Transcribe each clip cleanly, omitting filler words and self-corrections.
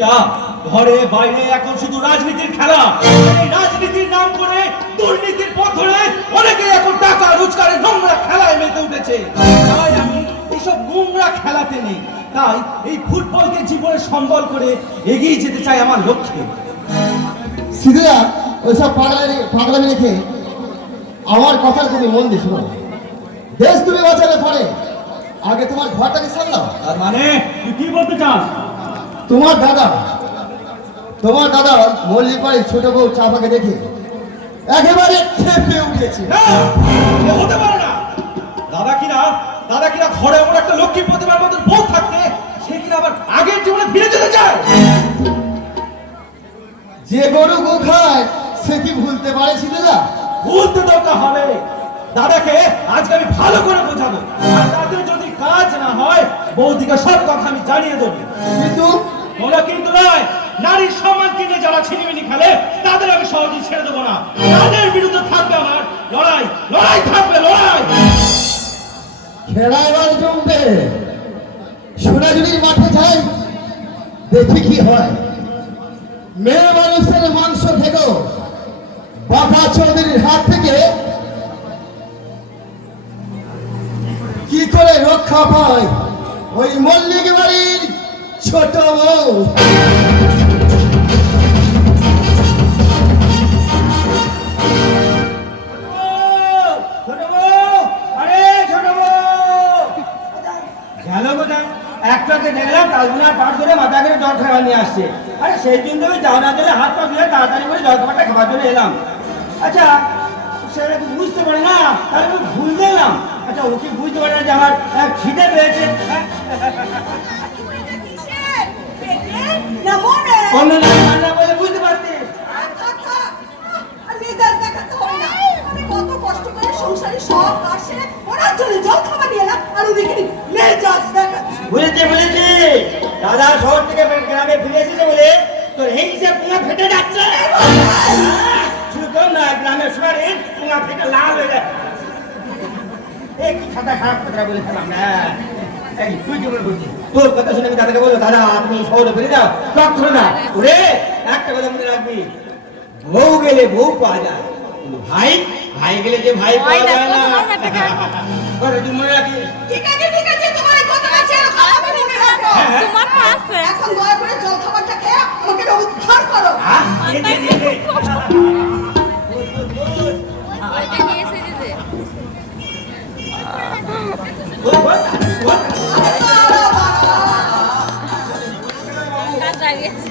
সিদ্দিরা ঘরে বাইরে এখন শুধু রাজনীতির খেলা। এই রাজনীতির নাম করে দুর্নীতির পথ ধরে অনেকে এখন টাকা রোজগারের নোংরা খেলায় মেতে উঠেছে। তাই আমি এইসব নোংরা খেলাতে নেই, তাই এই ফুটবলকে জীবনের সম্বল করে এগিয়ে যেতে চাই আমার লক্ষ্যে। সিদ্দিরা ওইসব পাগলামি রেখে আমার কথার তুমি মন দিয়ে শোনো। দেশ তুমি বাঁচালে পরে আগে তোমার ঘরটাকে সামলাও। আর মানে তুই কি বলতে চাস? তোমার দাদা মল্লিক বাড়ির ছোট বউ চাপাকে দেখে একেবারে খেপে উঠেছে। হতে পারে না। দাদা কিনা ঘরে এমন একটা লক্ষ্মী প্রতিমার মতন বউ থাকতে সে কিনা আবার আগের জীবনে ফিরে যেতে চায়। যে গরু গো খায় সে কি ভুলতে পারে সিদ্দিরা? ভুলতে দরকার হবে। দাদাকে আজকে আমি ভালো করে বোঝাবো, আর তাদের যদি কাজ না হয় বৌদিকে সব কথা আমি জানিয়ে দেবো। কিন্তু কোনো কিন্তু নয়। নারীর সম্মান কিনে যারা ছিনিমিনি খেলে তাদের আমি সহজেই ছেড়ে দেবো না। তাদের বিরুদ্ধে থাকবে আমার লড়াই, লড়াই থাকবে লড়াই। খেলা এবার জমবে। সোনাঝুরির মাঠে যাই, দেখি কি হয়। মেয়ে মানুষের মাংস খেতেও বাবা চৌধুরীর হাত থেকে কি করে রক্ষা পায় ওই মল্লিক বাড়ির ছোট বউ। একটাকে দেখলাম তালগুনার পাট ধরে মাথা করে জল খাবার নিয়ে আসছে। আরে সেই জন্য আমি যাওয়া না দিলে হাত পা ধুয়ে তাড়াতাড়ি করে জল খাবারটা খাবার জন্য এলাম। আচ্ছা সেটা তো বুঝতে পারে না, তাহলে আমি ভুল দিলাম। আচ্ছা ও কি বুঝতে পারে না যে আমার খিদে পেয়েছে? অন্য রান্না বলে বুঝতে পারতিস। কত কষ্ট করে সংসারে সব কাজ সেরে ওনার জন্য জল খাবার নিয়ে এলাম, আর ওদিকে মেজাজ দেখাচ্ছি। বুঝেছি দাদা শহর থেকে গ্রামে ফিরে এসেছে বলে তোর হিংসে পুঙা ফেটে যাচ্ছে। শুধু কম না, গ্রামের সোনারে পুঙা ফেটে লাল হয়ে যায়। এই কি খাতা খারাপ কথা বলে ফেলাম না। এই তুই কি মনে করছিস? তোর কথা শুনে আমি দাদাকে বলবো, দাদা আপনি শহরে ফিরে যাও, তখন না ওরে একটা কথা মনে রাখবি, বউ গেলে বউ পাওয়া যায়, ভাই গেলে যে ভাই পাওয়া যায় না। তুই মনে রাখিস। ঠিক আছে তোমার এই কথা আছে, আমি মনে রাখবো। তোমার পাশে এখন দয়া করে জল খাবারটা খেয়ে আমাকে উদ্ধার করো। ওইটা কি এসে দিতে কাটা গেছে।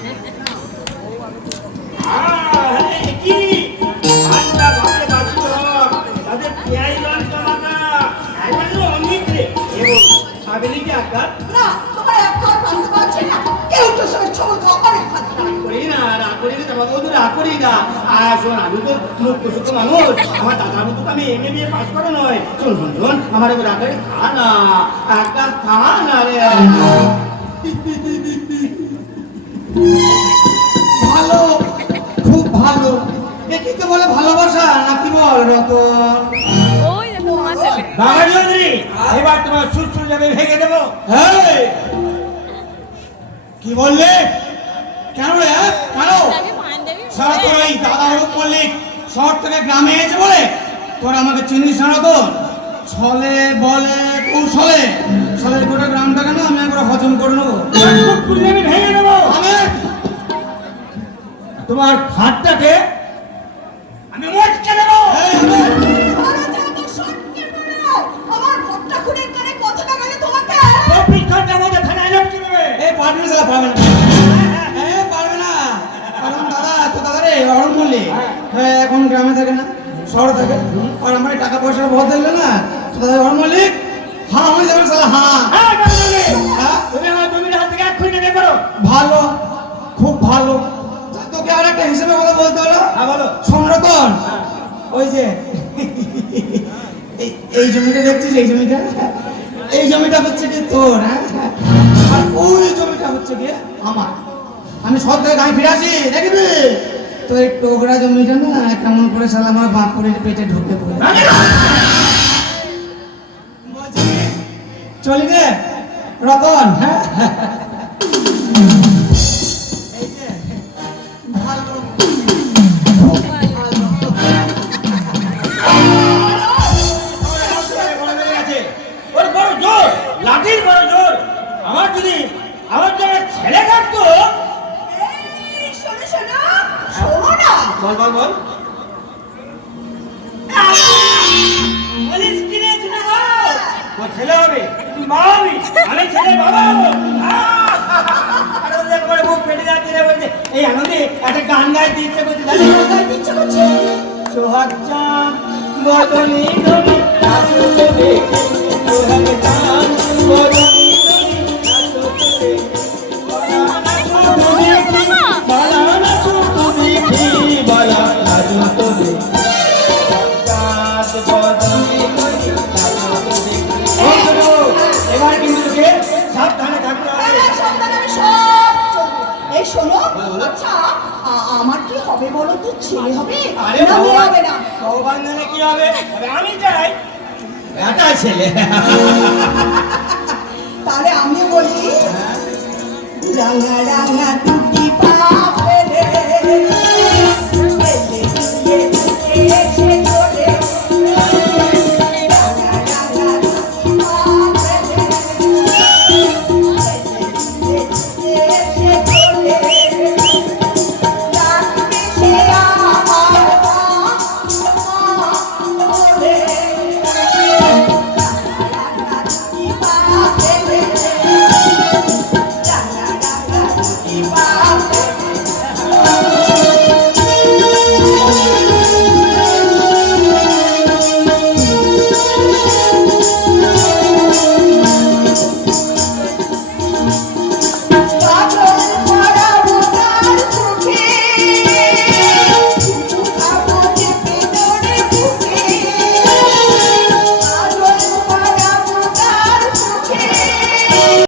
না তোমার এক খাওয়া জানতে পারছি না, কেউ তো সব ছবল খাওয়া অনেক ভাত খায়। আমার দাদার মতো আমি MA পাস করা নয়। শোন আমার রাখারে খা না, একটা খা না রে। ভালো, খুব ভালো। একে তো বলে ভালোবাসা নাকি বল রতন? ওই দেখো মা চলে বাবা চৌধুরী, এবার তোমার সুরসুর যাবে ভেঙে দেবো। কি বললে? কেন রে? কেন? আমি পাঞ্জাবি সারা তোর এই দাদা হরুপ মল্লিক শহর থেকে গ্রামে এসে বলে তোর আমাকে চিনিস না তো? ছলে বলে কৌশলে ছলের গোটা গ্রামটাকে না আমি একবার হজম করে নেবো। আমি ভেঙে দেবো। তোমার ঘাটটাকে আমি মটকে দেবো। আরে যা তো সত্যি বলো, আমার ঘরটা খুঁড়ে করে কত টাকা লাগে তোমাকে? চব্বিশ ঘন্টার মধ্যে থানায় লটকে দেবে। পারবে না, পারবে না, পারবে না। কারণ দাদা তো দাদা রে হরুপ মল্লিক এখন গ্রামে থাকে না, শহরে থাকে। আর আমার টাকা পয়সার বহুত দিলে না তো দাদা হরুপ মল্লিক হ্যাঁ হয়ে যাবে সালা। হ্যাঁ তুমি আমার জমির হাত থেকে 1 কোটি টাকা করো। ভালো, খুব ভালো। তোকে আর একটা হিসেবে কথা বলতে হলো। বলো। সংরক্ষণ ওই যে এই জমিটা দেখছিস, এই জমিটা হচ্ছে কি তোর, হ্যাঁ? আর ওই জমিটা হচ্ছে কি আমার। আমি সব থেকে আমি ফিরে আসি দেখবি তো এই টোকরা জমিটা না কেমন করে সালা আমার বাঁকুড়ের পেটে ঢুকে পড়ে। চলি রে রতন। হ্যাঁ বল বল বল বলিস কি রে ছেলে বল ও ছেলে হবে তুই মা হবি আমি ছেলে বাবা হবো আরে ওদের একবারে মুখ ফেটে যাচ্ছে রে বলছে এই আনন্দে একটা গান গাইতে ইচ্ছে করছে জানিস গাইতে ইচ্ছে করছে সোহাগ চাঁদ বদনি ধনি আসো তো দেখি সোহাগ চাঁদ বদনি ধনি আসো তো দেখি বলা না তো দেখি বলা আসো তো দেখি চাঁদ বদনি ধনি আসো তো দেখি এই তো এবার কিন্তু তোকে সাবধানে থাকতে হবে আরে সাবধানে আমি সব চলবে। এই শোনো আচ্ছা আমার কি হবে বলো তো ছেলে হবে আরে না মেয়ে হবে না ভগবান জানে কি হবে তবে আমি চাই একটা ছেলে তাহলে আমি বলি রাঙা রাঙা টুটি পা ফেলে এসে চলে রাঙা রাঙা টুটি পা ফেলে এসে চলে ডাকবে সে আমার বলে রাঙা রাঙা টুটি পা ফেলে